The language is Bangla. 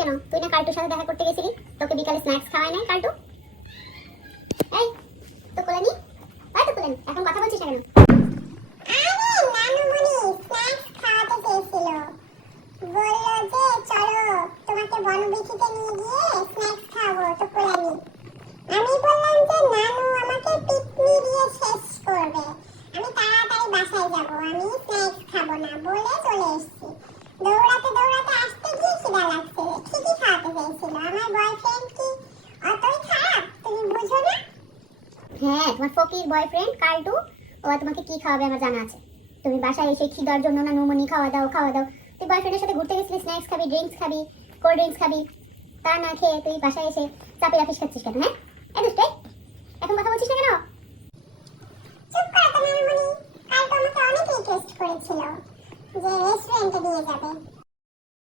কেন? তুই না কাল্টুর সাথে দেখা করতে গেছিলি, তোকে বিকালে স্ন্যাক্স খাওয়াই নাই কাল্টু? এই তো কোলে নি, তাই তো কোলে নি, এখন কথা বলছিস না কেন? আরে নানুমণি স্ন্যাক্স খাওয়াতে চেয়েছিল, বললো যে চলো তোমাকে বনবিথিতে নিয়ে গিয়ে স্ন্যাক্স খাবো, তো কোলে নি। আমি বললাম যে নানু আমাকে পিটনি দিয়ে শেষ করবে, আমি তাড়াতাড়ি বাসায় যাব, আমি স্ন্যাক্স খাবো না বলে চলে এসেছি। দৌড়াতে দৌড়াতে আসতে গিয়ে খিদা লাগছে, ঠিকই খাওয়াতে চাইছিল। আমার বয়ফ্রেন্ড কি অতই খারাপ, তুমি বুঝো না? হ্যাঁ, তোমার ফকির বয়ফ্রেন্ড কাল্টু, ও তোমাকে কি খাওয়াবে আমার জানা আছে। তুমি বাসায় এসে খিদার জন্য না নুমনি খাওয়া দাও খাওয়া দাও, তুই বয়ফ্রেন্ডের সাথে ঘুরতে গেছিলি, স্ন্যাক্স খাবি, ড্রিঙ্কস খাবি, কোল্ড ড্রিঙ্কস খাবি, তা না খেয়ে তুই বাসায় এসে চাপি রাফিস খাচ্ছিস কেন? হ্যাঁ এই দুষ্টে, এখন কথা বলছিস না কেন? চুপ করো তো নানুমণি, কাল তো আমাকে অনেক রিকোয়েস্ট করেছিল যে রেস্টুরেন্টে নিয়ে যাবে।